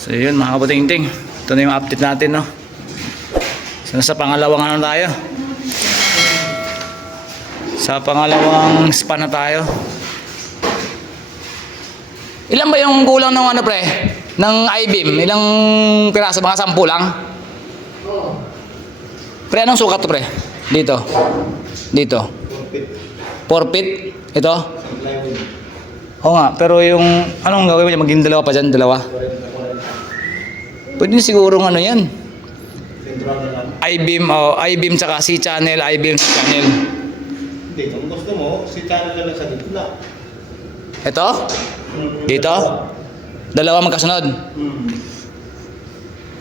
So yun mga kabuting-ting. Ito na yung update natin no. So nasa pangalawang ano tayo. Sa pangalawang spa na tayo. Ilan ba yung kulang ng ano pre? Ng I-beam? Ilang piraso? Mga sampu lang? Pre, anong sukat pre? Dito. Dito. 4 feet. Ito. Oo nga, pero yung anong gagawin niya? Maging dalawa pa dyan, dalawa. Pwede siguro ano yan. I-beam, oh, I-beam tsaka C-channel, I-beam C-channel. Hindi, kung gusto mo, si channel na lang sa gitna. Ito? Dito? Dalawa magkasunod. Hmm.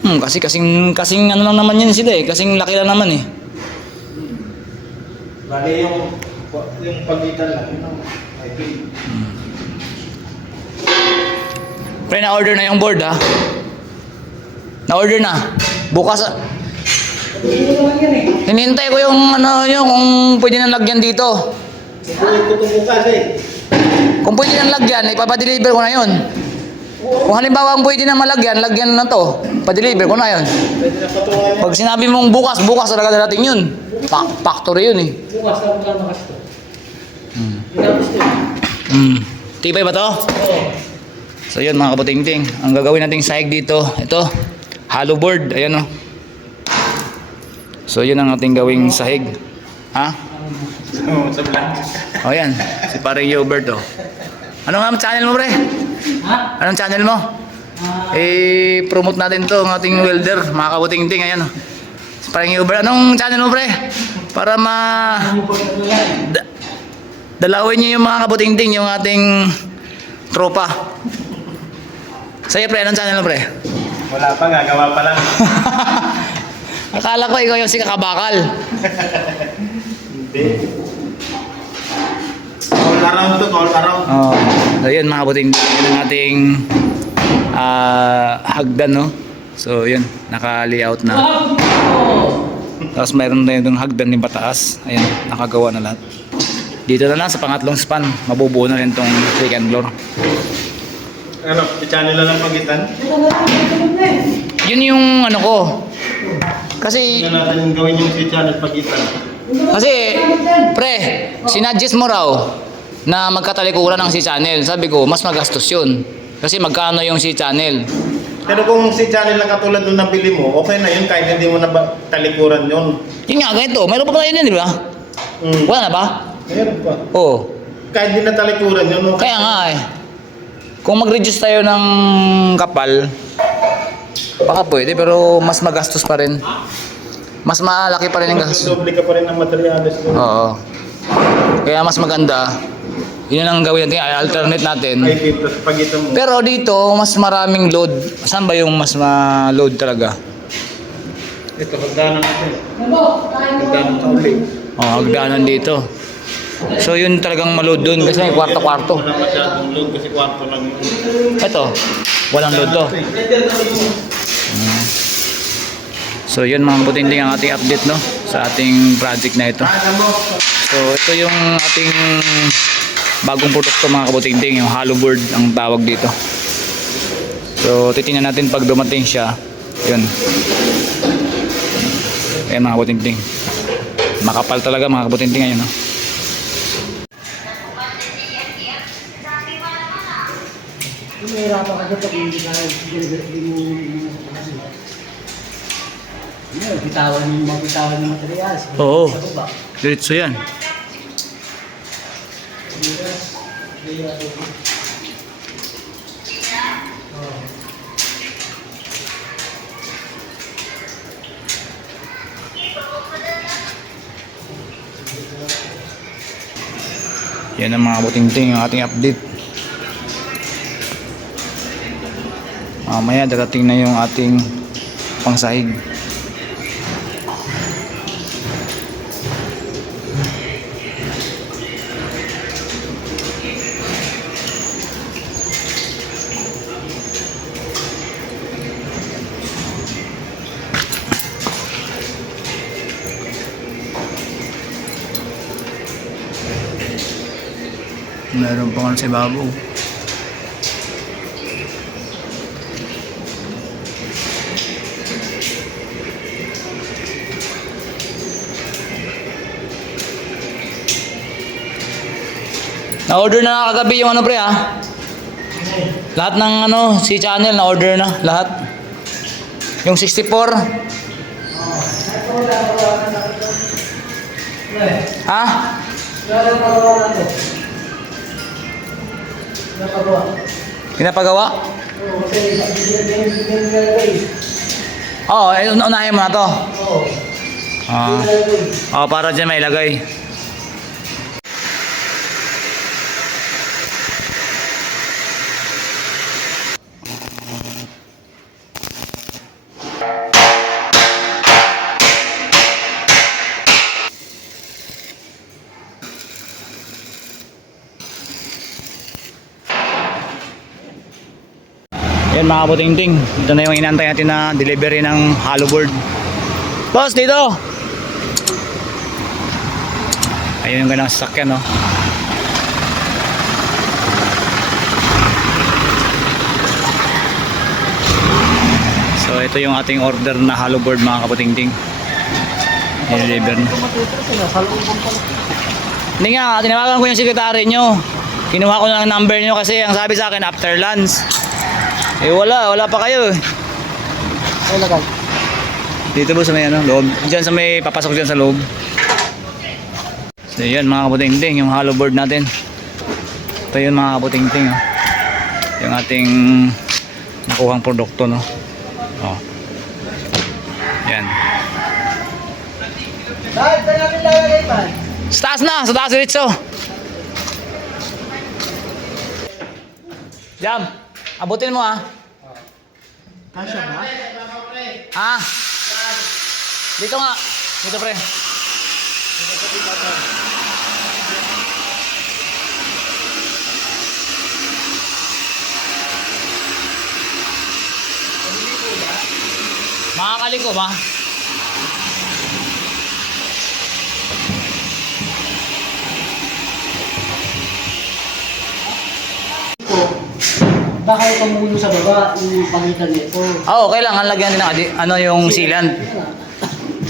Hmm, kasi kasing kasing ano lang naman yan sila eh, kasing laki lang naman eh. Bali yung, yung pagitan lang, yun ang I think. Pre, na-order na yung board ha. Na-order na. Bukas. ah. Hinihintay ko yung ano yun, kung pwede na lagyan dito. Eh. Kung pwede na lagyan, ipapadeliver ko na yun. Kung halimbawa ang pwede na malagyan, lagyan na to. Pa-deliver ko na yun. Pag sinabi mong bukas, bukas talaga darating yun. Pa factory yun eh. Bukas na kasi to. To. Hmm. Tibay ba to? Oo. So yun mga kabuting-ting, ang gagawin nating sahig dito, ito, hollow board, ayan o. So yun ang ating gawing sahig. Ha? Sa vlog. O yan, si paring Hubert o. Ano nga ang channel mo pre? Ha? Anong channel mo? Eh, promote natin to, ang ating welder, mga kabuting-ting, ayan o. Si paring Hubert, anong channel mo pre? Para ma... Da- dalawin niyo yung mga kabuting-ting, yung ating tropa. Sa'yo pre, anong channel mo pre? Wala pa, gagawa pa lang. Akala ko ikaw yung si kakabakal. Hindi. All around to, all around. Oh, so yun mga kabuting yun ang ating ah, hagdan no. So yun, naka-layout na. Tapos mayroon na yung hagdan yung pataas. Ayan, nakagawa na lahat. Dito na lang sa pangatlong span, mabubuo na rin tong second floor. Ano, si channel na lang pagitan. Yun yung ano ko. Kasi Hindi na natin gawin yung si channel pagitan. Kasi, pre, sinadjust mo raw na magkatalikuran ng C-channel. Sabi ko, mas magastos yun. Kasi magkano yung C-channel? Pero kung si channel lang katulad nung nabili mo, okay na yun kahit hindi mo na ba talikuran yun. Yun nga, ganito. Mayroon pa tayo yun, di ba? Mm. Wala na ba? Meron pa. Oo. Kahit di na talikuran yun, okay. Kaya nga eh. Kung mag-reduce tayo ng kapal, baka pwede, pero mas magastos pa rin. Mas malaki pa rin yung gastos. Doble ka pa rin ng materyales. Oo. Kaya mas maganda, yun ang gawin natin, alternate natin. Pero dito, mas maraming load. Saan ba yung mas ma-load talaga? Ito, hagdanan natin. Ano? Hagdanan sa uli. Oh, hagdanan dito. So yun talagang ma-load dun kasi may kwarto-kwarto. Wala masyadong load kasi kwarto lang yun. Ito, walang load to. So yun mga puting ang ating update no sa ating project na ito. So ito yung ating bagong produkto mga kabuting yung hollow board ang tawag dito. So titingnan natin pag dumating siya. Yun. Ayan mga kabuting Makapal talaga mga kabuting ngayon no. Mahirapan ka dito kung hindi ka ano, bitawan yung mga bitawan ng materyales. Oo. Diretso yan. Yan ang mga buting-ting yung ating update. Mamaya darating na yung ating pangsahig. Meron pa sa ibabaw. Na-order na kagabi yung ano pre ha. Lahat ng ano, si channel na-order na. Lahat. Yung 64. Ha? Na. Pinapagawa? Oo, oh, unahin mo na to. Oo. Ah. Oh, para dyan may ilagay. Yan mga kabuting-ting. Ito na yung inantay natin na delivery ng hollow board. Boss, dito! Ayun yung ganang sasakyan, no? So, ito yung ating order na hollow board mga kaputingting. I-deliver na. Hindi nga, tinawagan ko yung sekretary nyo. Kinuha ko na ang number nyo kasi ang sabi sa akin after lunch. Eh wala, wala pa kayo. Ay, lagay. Dito ba sa may ano, loob? Diyan sa may papasok diyan sa loob. So yan mga kaputingting, yung hollow board natin. Ito yun mga kaputingting. Oh. Yung ating nakuhang produkto no. Oh. Yan. Sa taas na, sa taas diretso. Jam, abutin mo ah. Kasya ba? Ha? Dito nga. Dito pre. Makakaliko ba? Ito. Baka yung pamulo sa baba, yung pangitan nito. Oo, okay lang. Ang lagyan din ng adi- ano yung sealant.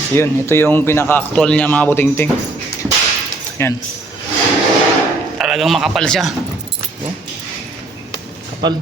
Yun, ito yung pinaka-actual niya mga butingting. Yan. Talagang makapal siya. Oh. Kapal.